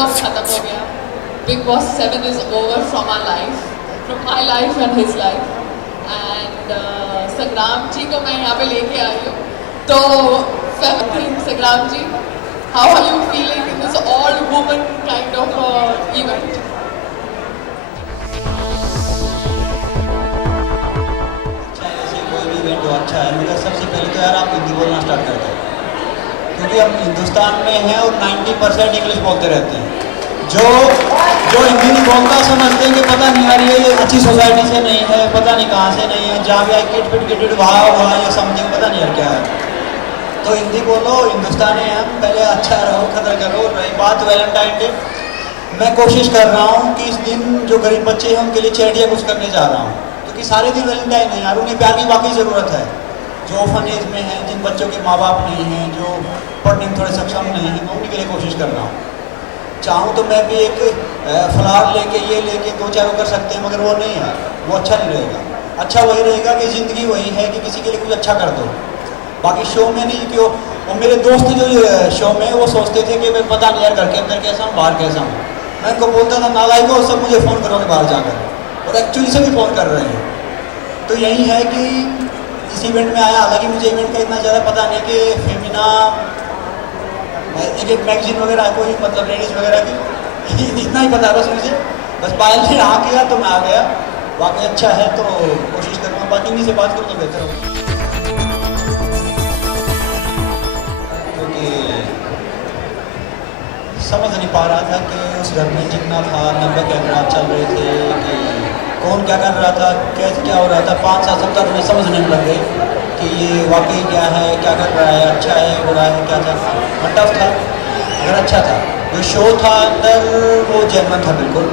Boss खत्म हो गया, big boss 7 is over from our life, from my life and his life. And Sangram ji को मैं यहाँ पे लेके आई हूँ। तो Sangram ji, how are you feeling in this all woman kind of event? अच्छा है, मगर सबसे पहले तो यार आप हिंदी बोलना स्टार्ट कर दो, क्योंकि हम हिंदुस्तान में हैं और 90% इंग्लिश बोलते रहते हैं। जो हिंदी नहीं बोलता समझते हैं कि पता नहीं यार ये अच्छी सोसाइटी से नहीं है, पता नहीं कहाँ से नहीं है, जहाँ भी आए किट पिट किट वहाँ हुआ या समथिंग पता नहीं यार क्या है। तो हिंदी बोलो, हिंदुस्तानी है हम, पहले अच्छा रहो, कदर करो। रही बात वैलेंटाइन डे, मैं कोशिश कर रहा हूँ कि इस दिन जो गरीब बच्चे हैं उनके लिए चैरिटी कुछ करने जा रहा हूँ, क्योंकि सारे दिन वैलेंटाइन है यार, उन्हें प्यार की वाकई ज़रूरत है। जो ऑर्फनेज में हैं, जिन बच्चों के माँ बाप नहीं हैं, जो पढ़ने में थोड़े सक्षम नहीं हैं, मैं उनके लिए कोशिश कर रहा हूँ। चाहूँ तो मैं भी एक फ्लावर लेके ये लेके दो चारों कर सकते हैं, मगर वो नहीं है, वो अच्छा नहीं रहेगा। अच्छा वही रहेगा कि ज़िंदगी वही है कि किसी के लिए कुछ अच्छा कर दो, बाकी शो में नहीं। क्यों और मेरे दोस्त जो शो में वो सोचते थे कि मैं पता नहीं यार घर के अंदर कैसा हूँ, बाहर कैसा हूँ। मैं उनको बोलता था नालायक हो, सब मुझे फ़ोन करोगे बाहर जाकर, और एक्चुअली से भी फ़ोन कर रहे हैं। तो यही है कि इस इवेंट में आया, हालांकि मुझे इवेंट का इतना ज़्यादा पता नहीं कि फेमिना एक मैगजीन वगैरह है कोई, मतलब लेडीज़ वगैरह की, इतना ही पता है बस मुझे। बस पायल ने आ गया तो मैं आ गया, बाकी अच्छा है तो कोशिश करूँगा, बाकी इन्हीं से बात करूँ तो बेहतर होगा। क्योंकि समझ नहीं पा रहा था कि उस घर में जितना था 90 कैमरा चल रहे थे कि कौन क्या कर रहा था, कैसे क्या हो रहा था। 5-7 सप्ताह तो मैं समझने में लग गए कि ये वाकई क्या है, क्या कर रहा है, अच्छा है, बुरा है, क्या था। टफ था मगर अच्छा था। जो शो था अंदर वो जेन्युइन था बिल्कुल।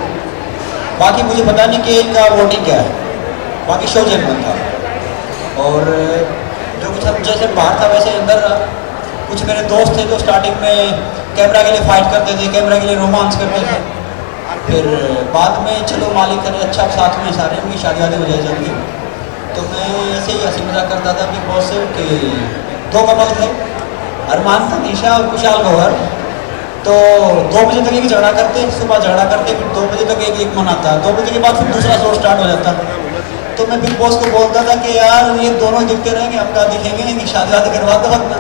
बाकी मुझे पता नहीं कि इनका वोटिंग क्या है, बाकी शो जेन्युइन था। और जो कुछ हम जैसे बाहर था वैसे अंदर रहा। कुछ मेरे दोस्त थे जो स्टार्टिंग में कैमरा के लिए फाइट करते थे, कैमरा के लिए रोमांस करते थे, फिर बाद में चलो मालिक करे अच्छा साथ में सारे उनकी शादी वादी हो जाए जल्दी। तो मैं ऐसे ही हंसी मजाक करता था बिग बॉस से कि 2 कपल थे, अरमान निशा और कुशाल गौहर। तो 2 बजे तक एक झगड़ा करते, सुबह झगड़ा करते, फिर 2 बजे तक एक मनाता, 2 बजे के बाद फिर दूसरा शो स्टार्ट हो जाता। तो मैं बिग बॉस को बोलता था कि यार ये दोनों दिखते रहेंगे, हम क्या दिखेंगे, इनकी शादी वादी करवा दो अपना,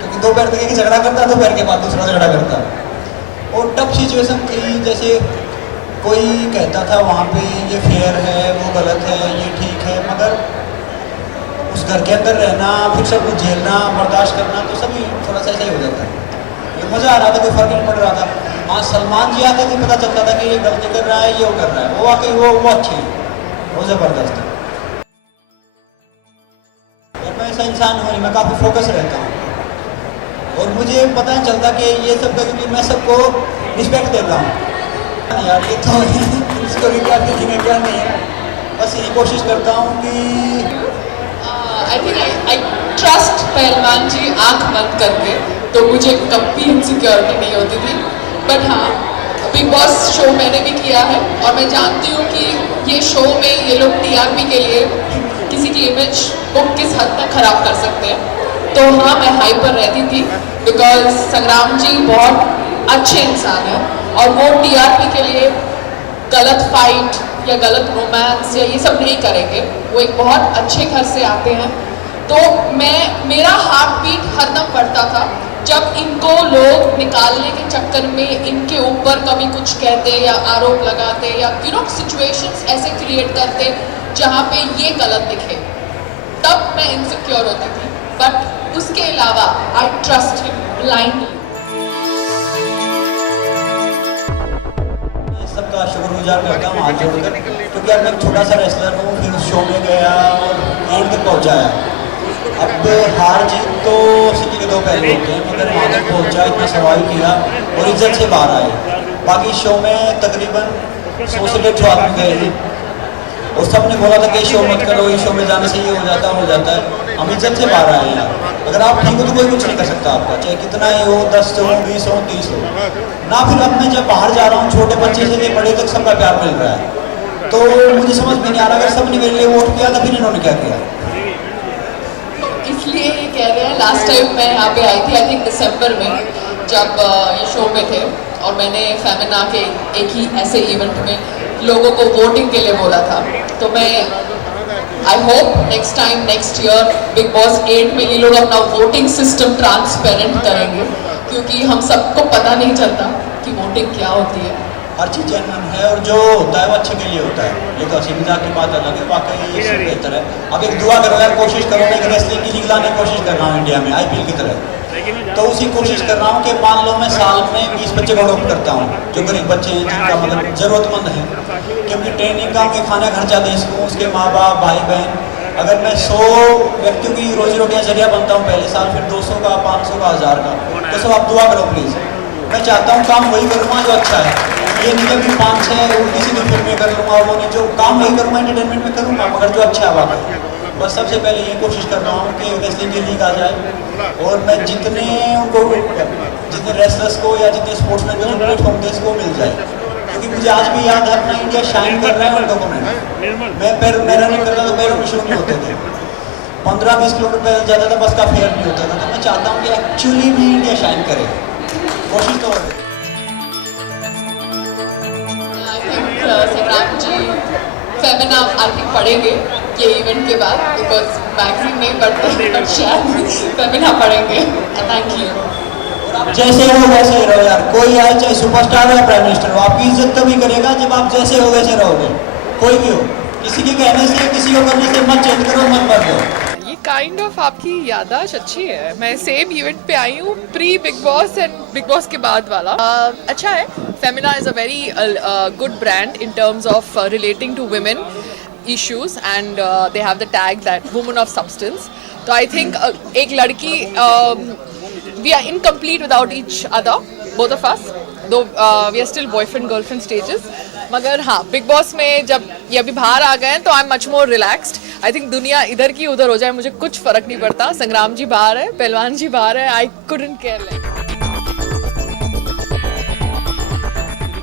क्योंकि दोपहर तक एक झगड़ा करता, दोपहर के बाद दूसरा झगड़ा करता। और टफ सिचुएशन थी, जैसे कोई कहता था वहाँ पे ये फेयर है, वो गलत है, ये ठीक है, मगर उस घर के अंदर रहना, फिर सब कुछ झेलना, बर्दाश्त करना, तो सभी थोड़ा सा ऐसा ही हो जाता है। ये मज़ा आ रहा था, कोई फ़र्क नहीं पड़ रहा था। हाँ, सलमान जी आते थे, पता चलता था कि ये गलती कर रहा है, ये वो कर रहा है, वो वाकई वो अच्छी है, वो ज़बरदस्त है। और मैं ऐसा इंसान हूँ, मैं काफ़ी फोकस रहता हूँ और मुझे पता नहीं चलता कि ये सब का, क्योंकि मैं सबको रिस्पेक्ट देता हूँ यार। ये तो इसको क्या देखेंगे क्या नहीं है, बस यही कोशिश करता हूँ कि आई थिंक आई ट्रस्ट पहलवान जी आंख बंद करके, तो मुझे कभी इनसिक्योरिटी नहीं होती थी। बट हाँ, बिग बॉस शो मैंने भी किया है और मैं जानती हूँ कि ये शो में ये लोग टीआरपी के लिए किसी की इमेज को किस हद तक ख़राब कर सकते हैं। तो हाँ, मैं हाइपर रहती थी बिकॉज संग्राम जी बहुत अच्छे इंसान हैं और वो टीआरपी के लिए गलत फाइट या गलत रोमांस या ये सब नहीं करेंगे। वो एक बहुत अच्छे घर से आते हैं। तो मेरा हार्ट बीट हरदम बढ़ता था जब इनको लोग निकालने के चक्कर में इनके ऊपर कभी कुछ कहते या आरोप लगाते या सिचुएशंस ऐसे क्रिएट करते जहाँ पे ये गलत दिखे, तब मैं इनसिक्योर होती थी। बट उसके अलावा आई ट्रस्ट हिम ब्लाइंडली। सबका शुक्रगुजार करता हूँ हाथ जोड़कर, क्योंकि अब मैं छोटा सा रेसलर हूँ, फिर उस शो में गया और एंड तक पहुँचाया। अब हार जीत तो सिक्के के 2 पहलू होते हैं, मगर वहाँ तक पहुँचा, इतना सर्वाइव किया और इज्जत से बाहर आए। बाकी शो में तकरीबन 100 से 150 आदमी गए हैं और सब ने बोला था कि शो मत करो, इस शो में जाने से ये हो जाता है। हम इज्जत से बाहर आए हैं। अगर आप ठीक हो तो कोई कुछ नहीं कर सकता आपका, चाहे कितना ही हो, 10 हो, 20 हो, 30 हो ना। फिर अब मैं जब बाहर जा रहा हूँ, छोटे बच्चे से ले बड़े तक सबका प्यार मिल रहा है, तो मुझे समझ में नहीं आ रहा अगर सब ने मेरे लिए वोट किया तो फिर इन्होंने क्या किया। इसलिए ये कह रहे हैं, लास्ट टाइम मैं यहाँ पे आई थी आई थिंक दिसंबर में, जब ये शो में थे और मैंने फेमिना के एक ही ऐसे इवेंट में लोगों को वोटिंग के लिए बोला था। तो मैं I hope next time next year big boss 8 में ये लोग अपना वोटिंग सिस्टम ट्रांसपेरेंट करेंगे, क्योंकि हम सबको पता नहीं चलता कि वोटिंग क्या होती है। हर चीज़ जेन्युइन है और जो होता है वो अच्छे के लिए होता है। ये तो हंसी मजाक की बात अलग है, वाकई ये बेहतर है। अब एक दुआ करो यार, कोशिश करो, मैं एक रेसलिंग की लीग लाने की कोशिश कर रहा हूँ इंडिया में IPL की तरह। तो उसी कोशिश कर रहा हूँ कि मान लो मैं साल में 20 बच्चे को अडॉप्ट करता हूँ जो गरीब बच्चे हैं, जिनका मतलब ज़रूरतमंद है, क्योंकि ट्रेनिंग का उनके खाना खर्चा दे सकूँ, उसके माँ बाप भाई बहन। अगर मैं 100 व्यक्तियों की रोजी रोटी का जरिया बनता हूँ पहले साल, फिर 200 का, 500 का, 1000 का, तो सब आप दुआ करो प्लीज़। मैं चाहता हूँ काम वही करूँगा जो अच्छा है, ये नहीं कि 5-6 उल्टी सीधी फिल्में कर लूँगा, वो नहीं, जो काम वही करूँगा एंटरटेनमेंट में करूँगा, मगर जो अच्छा है वाकई। बस सबसे पहले ये कोशिश कर रहा हूँ कि रेसलिंग की लीग आ जाए और मैं जितने उनको, जितने रेसलर्स को या जितने स्पोर्ट्समैन को प्लेटफॉर्म दे इसको मिल जाए, क्योंकि मुझे आज भी याद है अपना इंडिया शाइन कर रहा है उन लोगों में। मैं रनिंग करता तो पैरों में शुरू नहीं होते थे, 15-20 किलोमीटर पैदल जाता था, बस का फेयर नहीं होता था। तो मैं चाहता हूँ कि एक्चुअली में इंडिया शाइन करे, कोशिश तो हो रही है। संग्राम जी फेमिना आई थिंक पढ़ेंगे ये इवेंट के बाद, बिकॉज मैगजीन नहीं पढ़ते, बट शायद फेमिना पढ़ेंगे। Thank you. जैसे हो वैसे ही रहो यार, कोई आए चाहे सुपरस्टार हो या प्राइम मिनिस्टर हो, आपकी इज्जत तभी करेगा जब आप जैसे हो वैसे रहोगे, कोई भी हो। किसी के कहने से, किसी को करने से मत चेंज करो, मत बदलो। ये काइंड ऑफ आपकी याददाश्त अच्छी है। मैं सेम इवेंट पे आई हूँ, pre big boss and big boss के बाद वाला। अच्छा है। Femina is a very good brand in terms of relating to women issues and they have the tag that woman of substance. तो I think एक लड़की we are incomplete without each other, both of us, though we are still boyfriend girlfriend stages. मगर हाँ, big boss में जब ये अभी बाहर आ गए हैं तो I am much more relaxed. I think दुनिया इधर की उधर हो जाए, मुझे कुछ फर्क नहीं पड़ता। संग्राम जी बाहर है, पहलवान जी बाहर है, आई कुडंट केयर लाइक।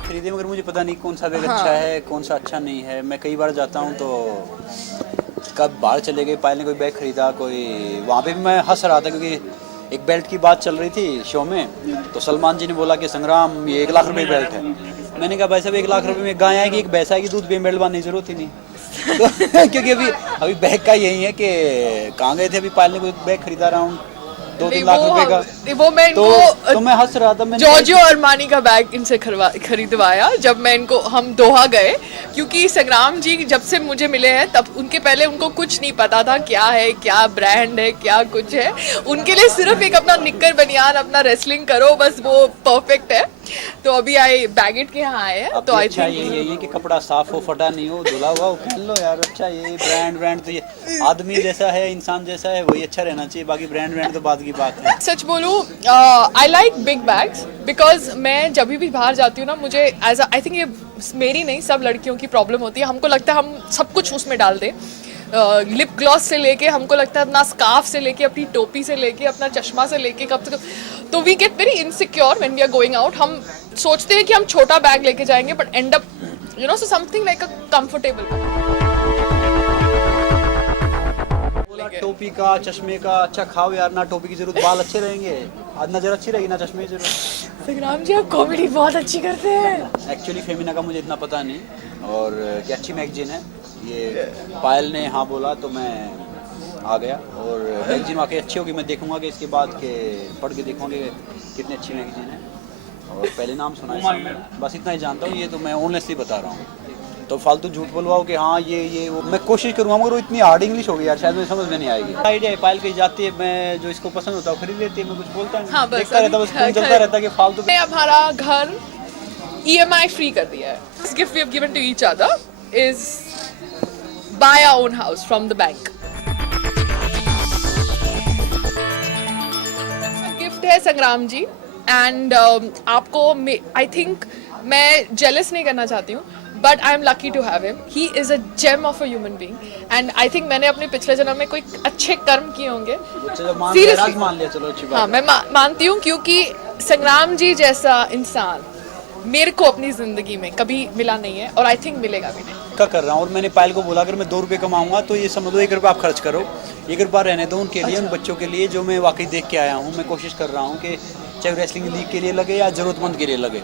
खरीदे मगर मुझे पता नहीं कौन सा बैग अच्छा है, कौन सा अच्छा नहीं है। मैं कई बार जाता हूँ तो कब बाहर चले गए, पायल ने कोई बैग खरीदा, कोई वहाँ पे भी मैं हंस रहा था क्योंकि एक बेल्ट की बात चल रही थी शो में। तो सलमान जी ने बोला कि संग्राम ये 1 लाख रुपए की बेल्ट है। मैंने कहा भाई साहब 1 लाख रुपए में गाय आएगी, एक भैंस आएगी, दूध भी बेल्ट बांधने की जरूरत ही नहीं। तो क्योंकि अभी बैग का यही है कि कहाँ गए थे, अभी पायल ने कोई बैग खरीदा अराउंड 2-3 लाख रुपए का। वो मैं इनको तो मैं हंस रहा था, मैंने जॉर्जियो अरमानी का बैग इनसे खरीदवाया जब मैं इनको, हम दोहा गए, क्योंकि संग्राम जी जब से मुझे मिले हैं तब उनके पहले उनको कुछ नहीं पता था क्या है, क्या ब्रांड है, क्या कुछ है। उनके लिए सिर्फ एक अपना निक्कर बनियान, अपना रेसलिंग करो, बस वो परफेक्ट है। तो अभी आई बैगेट के यहाँ आए हैं तो आई अच्छा यही है कि कपड़ा साफ हो, फटा नहीं हो, धुला हुआ हो, पहन लो यार। अच्छा ये ब्रांड तो ये आदमी जैसा है, इंसान जैसा है वही अच्छा रहना चाहिए, बाकी ब्रांड तो बाद की बात है। सच बोलूँ, I like big bags because मैं जब भी बाहर जाती हूँ ना, मुझे एज आई थिंक ये मेरी नहीं सब लड़कियों की प्रॉब्लम होती है। हमको लगता है हम सब कुछ उसमें डाल दें, लिप ग्लॉस से लेके हमको लगता है अपना स्कार्फ से लेके, अपनी टोपी से लेके, अपना चश्मा से लेके, कब तक तो we get very insecure when we are going out. हम सोचते हैं कि हम छोटा बैग लेके जाएंगे, but end up you know so something like a comfortable. टोपी का, चश्मे का, अच्छा खाओ यार, ना टोपी की जरूरत, बाल अच्छे रहेंगे, आज नजर अच्छी रहेगी, ना चश्मे की जरूरत। संग्राम जी आप कॉमेडी बहुत अच्छी करते हैं। एक्चुअली फेमिना का मुझे इतना पता नहीं, और क्या अच्छी मैगजीन है ये। पायल ने हाँ बोला तो मैं आ गया, और मैगजीन वाकई अच्छी होगी। मैं देखूंगा कि इसके बाद के पढ़ के देखूंगा कि कितनी अच्छी मैगजीन है, और पहले नाम सुना है, बस इतना ही जानता हूँ। ये तो मैं ऑनेस्टली बता रहा हूँ, तो फालतू झूठ बोलवाओ कि हाँ ये वो। मैं कोशिश करूँगा मगर वो इतनी हार्ड इंग्लिश होगी यार, शायद मुझे समझ में नहीं आएगी। आइडिया है, पायल कहीं जाती है, मैं जो इसको पसंद होता है खरीद लेती है, मैं कुछ बोलता नहीं, हाँ, देखता रहता, बस खून चलता रहता कि फालतू। मैं हमारा घर EMI फ्री कर दिया है। This gift we have given to each other is buy our own house from the bank. Gift है संग्राम जी, एंड आपको आई थिंक मैं जेलस नहीं करना चाहती हूँ, but I am lucky to have him. He is a gem of a human being, and I think मैंने अपने पिछले जन्म में कोई अच्छे कर्म किए होंगे। सीरियसली मान लिया, चलो अच्छी बात। हाँ, मैं मानती हूँ, क्योंकि संग्राम जी जैसा इंसान मेरे को अपनी जिंदगी में कभी मिला नहीं है, और आई थिंक मिलेगा भी नहीं। का कर रहा हूँ, और मैंने पायल को बोला अगर मैं 2 रुपये कमाऊंगा तो ये समझ लो 1 रुपया आप खर्च करो, 1 रुपया रहने दो उनके लिए, उन बच्चों के लिए जो मैं वाकई देख के आया हूँ। मैं कोशिश कर रहा हूँ कि चाहे रेसलिंग लीग के लिए लगे या ज़रूरतमंद के लिए लगे।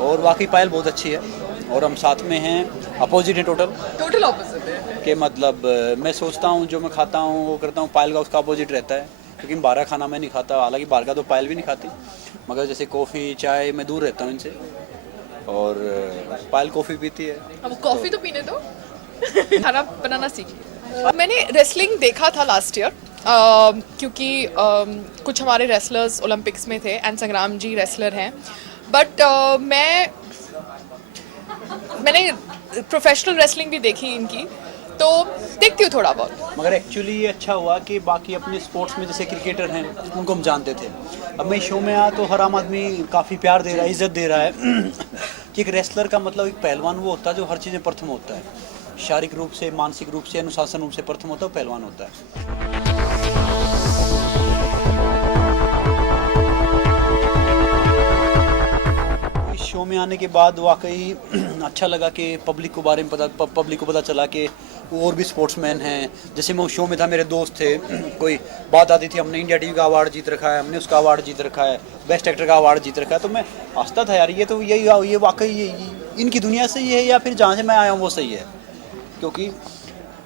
और वाकई पायल बहुत अच्छी है और हम साथ में हैं, अपोजिट हैं टोटल ऑपोजिट है। कि मतलब मैं सोचता हूँ जो मैं खाता हूँ वो करता हूँ, पायल का उसका अपोजिट रहता है क्योंकि बाहर का खाना मैं नहीं खाता, हालांकि बाहर का तो पायल भी नहीं खाती, मगर जैसे कॉफ़ी चाय मैं दूर रहता हूँ इनसे और पायल कॉफ़ी पीती है। अब कॉफ़ी तो पीने दो, खाना बनाना सीखिए। मैंने रेसलिंग देखा था लास्ट ईयर क्योंकि कुछ हमारे रेसलर्स ओलंपिक्स में थे एंड संग्राम जी रेसलर हैं, बट मैंने प्रोफेशनल रेसलिंग भी देखी इनकी, तो देखती हूँ थोड़ा बहुत। मगर एक्चुअली ये अच्छा हुआ कि बाकी अपने स्पोर्ट्स में जैसे क्रिकेटर हैं उनको हम जानते थे, अब मैं शो में आया तो हर आम आदमी काफ़ी प्यार दे रहा है, इज्जत दे रहा है कि एक रेसलर का मतलब एक पहलवान वो होता है जो हर चीज़ें प्रथम होता है, शारीरिक रूप से, मानसिक रूप से, अनुशासन रूप से प्रथम होता है, पहलवान होता है। शो में आने के बाद वाकई अच्छा लगा कि पब्लिक को बारे में पब्लिक को पता चला कि और भी स्पोर्ट्समैन हैं। जैसे मैं उस शो में था, मेरे दोस्त थे, कोई बात आती थी हमने इंडिया टीवी का अवार्ड जीत रखा है, हमने उसका अवार्ड जीत रखा है, बेस्ट एक्टर का अवार्ड जीत रखा है, तो मैं हंसता था यार, ये तो ये वाकई इनकी दुनिया सही है या फिर जहाँ से मैं आया हूँ वो सही है, क्योंकि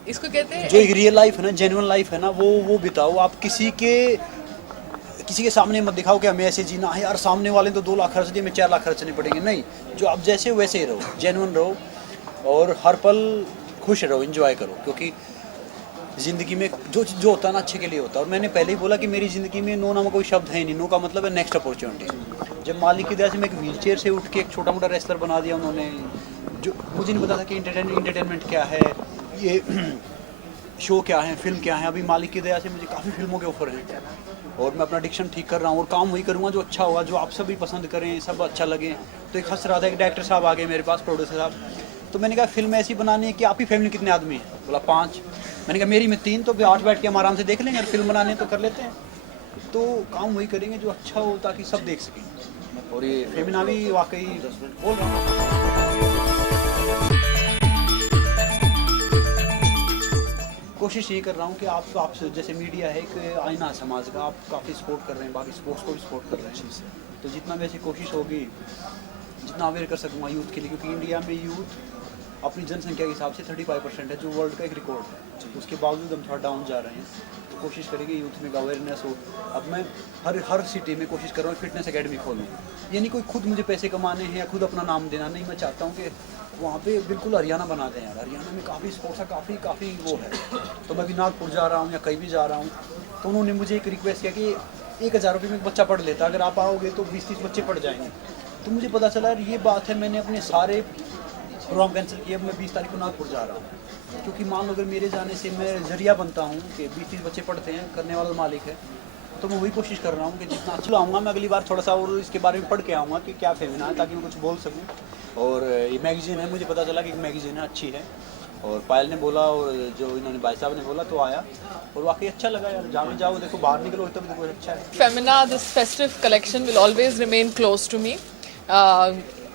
इसको कहते हैं जो एक रियल लाइफ है ना, जेन्युइन लाइफ है ना, वो बिताओ। आप किसी के सामने मत दिखाओ कि हमें ऐसे जीना है यार, सामने वाले तो 2 लाख खर्च दिए, मैं 4 लाख खर्चने पड़ेंगे, नहीं, जो आप जैसे हो वैसे ही रहो, जेन्युइन रहो और हर पल खुश रहो, एंजॉय करो, क्योंकि ज़िंदगी में जो होता है ना अच्छे के लिए होता है। और मैंने पहले ही बोला कि मेरी ज़िंदगी में नो नाम कोई शब्द है नहीं, नो का मतलब है नेक्स्ट अपॉर्चुनिटी। जब मालिक की दया से मैं एक व्हील चेयर से उठ के एक छोटा मोटा रेसलर बना दिया उन्होंने, जो मुझे नहीं पता था कि इंटरटेनमेंट क्या है, ये शो क्या है, फिल्म क्या है। अभी मालिक की दया से मुझे काफ़ी फिल्मों के ऑफर हैं और मैं अपना डिक्शन ठीक कर रहा हूँ और काम वही करूँगा जो अच्छा होगा, जो आप सभी पसंद करें, सब अच्छा लगे। तो एक हंस रहा था, एक डायरेक्टर साहब आ गए मेरे पास, प्रोड्यूसर साहब, तो मैंने कहा फिल्म ऐसी बनानी है कि आपकी फैमिली कितने आदमी हैं? बोला 5। मैंने कहा मेरी में 3, तो 8 बैठ के हम आराम से देख लेंगे, और फिल्म बनाने तो कर लेते हैं। तो काम वही करेंगे जो अच्छा हो ताकि सब देख सकें। और ये फेमिना भी वाकई बोल रहा हूँ, कोशिश ये कर रहा हूँ कि आप जैसे मीडिया है एक आईना है समाज का, आप काफ़ी सपोर्ट कर रहे हैं, बाकी स्पोर्ट्स को भी सपोर्ट कर रहे हैं, तो जितना वैसे कोशिश होगी, जितना अवेयर कर सकूँगा यूथ के लिए, क्योंकि इंडिया में यूथ अपनी जनसंख्या के हिसाब से 35% है, जो वर्ल्ड का एक रिकॉर्ड है, उसके बावजूद हम थोड़ा डाउन जा रहे हैं। तो कोशिश करेंगे यूथ में अवेयरनेस हो। अब मैं हर सिटी में कोशिश कर रहा हूँ फिटनेस एकेडमी खोलूँ, यानी कोई खुद मुझे पैसे कमाने हैं या खुद अपना नाम देना नहीं, मैं चाहता हूँ कि वहाँ पे बिल्कुल हरियाणा बना दें यार। हरियाणा में काफ़ी स्पोर्ट्स का काफ़ी वो है। तो मैं भी नागपुर जा रहा हूँ या कहीं भी जा रहा हूँ, तो उन्होंने मुझे एक रिक्वेस्ट किया कि 1000 रुपये में एक बच्चा पढ़ लेता, अगर आप आओगे तो 20-30 बच्चे पढ़ जाएंगे। तो मुझे पता चला यार ये बात है, मैंने अपने सारे प्रोग्राम कैंसिल किए। अब मैं 20 तारीख को नागपुर जा रहा हूँ, क्योंकि मान लो अगर मेरे जाने से मैं जरिया बनता हूँ कि 20-30 बच्चे पढ़ते हैं, करने वाला मालिक है, तो मैं वही कोशिश कर रहा हूँ कि जितना अच्छा आऊँगा। मैं अगली बार थोड़ा सा और इसके बारे में पढ़ के आऊँगा कि क्या फेमिना है, ताकि मैं कुछ बोल सकूँ। और ये मैगज़ीन है, मुझे पता चला कि मैगज़ीन है, अच्छी है, और पायल ने बोला और जो इन्होंने भाई साहब ने बोला, तो आया और वाकई अच्छा लगा यार। जहाँ जाओ देखो, बाहर निकलो तो देखो अच्छा है। Femina, this festive collection will always remain close to me.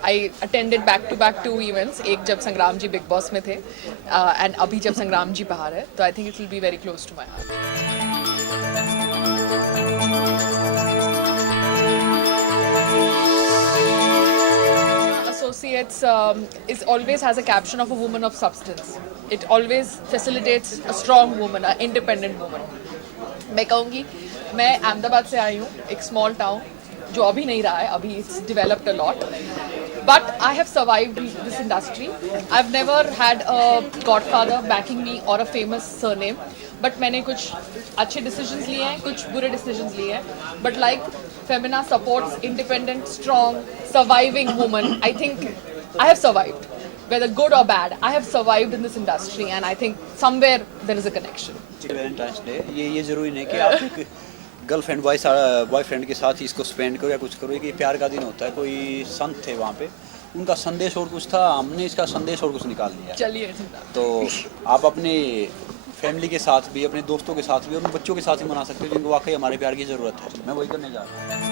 I attended back-to-back 2 events, एक जब संग्राम जी बिग बॉस में थे and अभी जब संग्राम जी बाहर है, तो I think it will be very close to my heart. Associates is always has a caption of a woman of substance. It always facilitates a strong woman, an independent woman. मैं कहूँगी, मैं अहमदाबाद से आई हूँ, एक स्मॉल टाउन जो अभी नहीं रहा है, अभी it's developed a lot. But I have survived this industry. I've never had a godfather backing me or a famous surname. But मैंने कुछ अच्छे decisions लिए हैं, कुछ बुरे decisions लिए हैं. But like Femina supports independent, strong, surviving woman. I think I have survived. Whether good or bad, I have survived in this industry, and I think somewhere there is a connection. Valentine's day ये ज़रूरी नहीं कि आप एक girlfriend boyfriend के साथ ही इसको spend करो या कुछ करो, कि प्यार का दिन होता है। कोई संत थे वहाँ पे, उनका संदेश और कुछ था, हमने इसका संदेश और कुछ निकाल लिया। चलिए, तो आप अपने फैमिली के साथ भी, अपने दोस्तों के साथ भी और उन बच्चों के साथ ही मना सकते हो जिनको वाकई हमारे प्यार की ज़रूरत है। मैं वही करने जा रहा हूँ।